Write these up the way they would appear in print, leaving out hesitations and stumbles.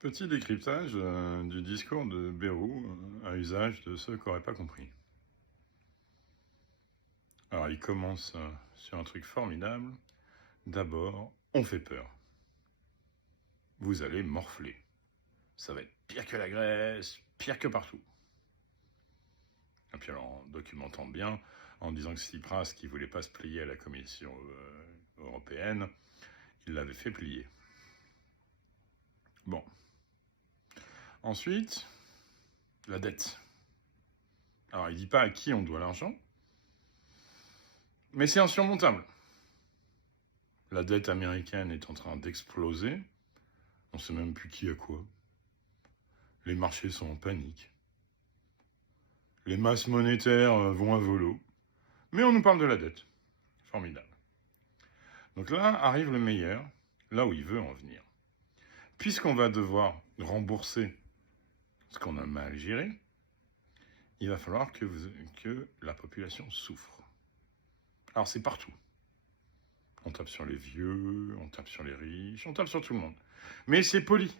Petit décryptage du discours de Bayrou à usage de ceux qui n'auraient pas compris. Alors, il commence sur un truc formidable. D'abord, on fait peur. Vous allez morfler. Ça va être pire que la Grèce, pire que partout. Et puis alors, en documentant bien, en disant que Tsipras, qui voulait pas se plier à la Commission européenne, il l'avait fait plier. Bon. Ensuite, la dette. Alors, il dit pas à qui on doit l'argent, mais c'est insurmontable. La dette américaine est en train d'exploser. On ne sait même plus qui a quoi. Les marchés sont en panique. Les masses monétaires vont à volo. Mais on nous parle de la dette. Formidable. Donc là arrive le meilleur, là où il veut en venir. Puisqu'on va devoir rembourser ce qu'on a mal géré, il va falloir que la population souffre. Alors c'est partout. On tape sur les vieux, on tape sur les riches, on tape sur tout le monde. Mais c'est poli.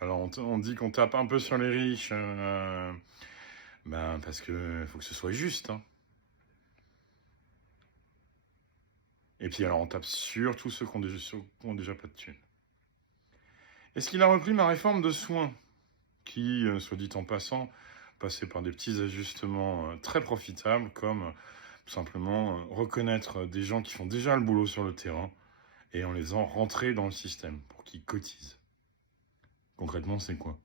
Alors on dit qu'on tape un peu sur les riches, parce que faut que ce soit juste. Hein. Et puis alors on tape sur tous ceux qui ont déjà pas de thunes. Est-ce qu'il a repris ma réforme de soins, qui, soit dit en passant, passait par des petits ajustements très profitables, comme tout simplement reconnaître des gens qui font déjà le boulot sur le terrain et en les faisant rentrer dans le système pour qu'ils cotisent. Concrètement, c'est quoi ?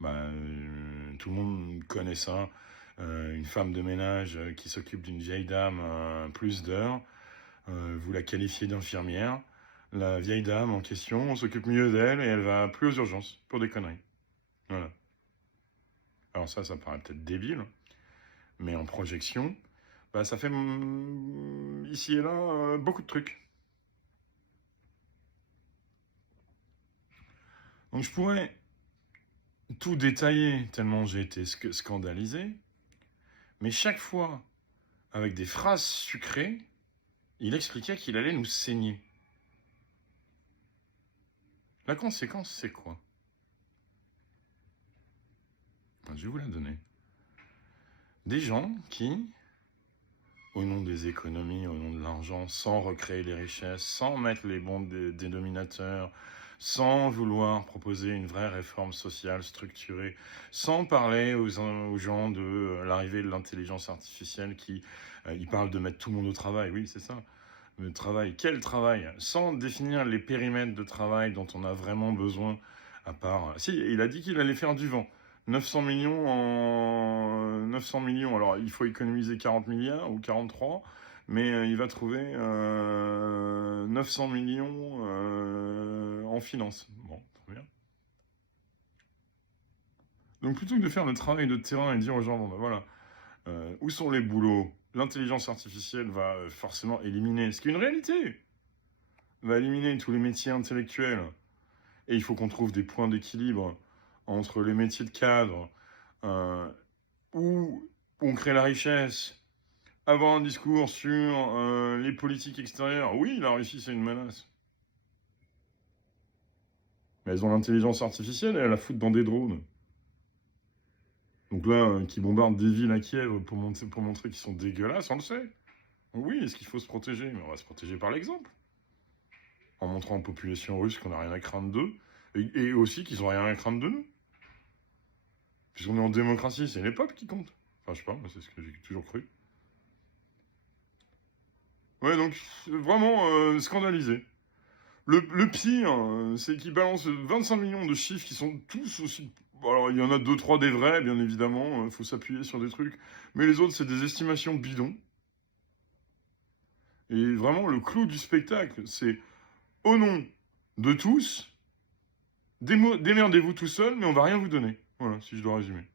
Tout le monde connaît ça. Une femme de ménage qui s'occupe d'une vieille dame plus d'heures, vous la qualifiez d'infirmière. La vieille dame en question, on s'occupe mieux d'elle et elle va plus aux urgences pour des conneries. Voilà. Alors ça paraît peut-être débile, mais en projection, ça fait ici et là beaucoup de trucs. Donc je pourrais tout détailler tellement j'ai été scandalisé, mais chaque fois, avec des phrases sucrées, il expliquait qu'il allait nous saigner. La conséquence, c'est quoi ? Je vais vous la donner. Des gens qui, au nom des économies, au nom de l'argent, sans recréer les richesses, sans mettre les bons dénominateurs, sans vouloir proposer une vraie réforme sociale structurée, sans parler aux gens de l'arrivée de l'intelligence artificielle qui, ils parlent de mettre tout le monde au travail, oui c'est ça, le travail, quel travail ? Sans définir les périmètres de travail dont on a vraiment besoin, à part... Si, il a dit qu'il allait faire du vent. 900 millions, alors il faut économiser 40 milliards ou 43, mais il va trouver 900 millions en finance. Bon, très bien. Donc plutôt que de faire le travail de terrain et dire aux gens, voilà, où sont les boulots ? L'intelligence artificielle va forcément éliminer, ce qui est une réalité, va éliminer tous les métiers intellectuels. Et il faut qu'on trouve des points d'équilibre entre les métiers de cadre, où on crée la richesse, avoir un discours sur les politiques extérieures. Oui, la Russie, c'est une menace. Mais elles ont l'intelligence artificielle et elles la foutent dans des drones. Donc là, qui bombardent des villes à Kiev pour montrer qu'ils sont dégueulasses, on le sait. Donc oui, est-ce qu'il faut se protéger ? Mais on va se protéger par l'exemple. En montrant aux populations russes qu'on n'a rien à craindre d'eux, et aussi qu'ils n'ont rien à craindre de nous. Puisqu'on est en démocratie, c'est les peuples qui comptent. Enfin, je sais pas, c'est ce que j'ai toujours cru. Ouais, donc, vraiment scandalisé. Le pire, c'est qu'ils balancent 25 millions de chiffres qui sont tous aussi... Alors, il y en a 2-3 des vrais, bien évidemment, faut s'appuyer sur des trucs. Mais les autres, c'est des estimations bidons. Et vraiment, le clou du spectacle, c'est au nom de tous, démerdez-vous tout seul, mais on va rien vous donner. Voilà, si je dois résumer.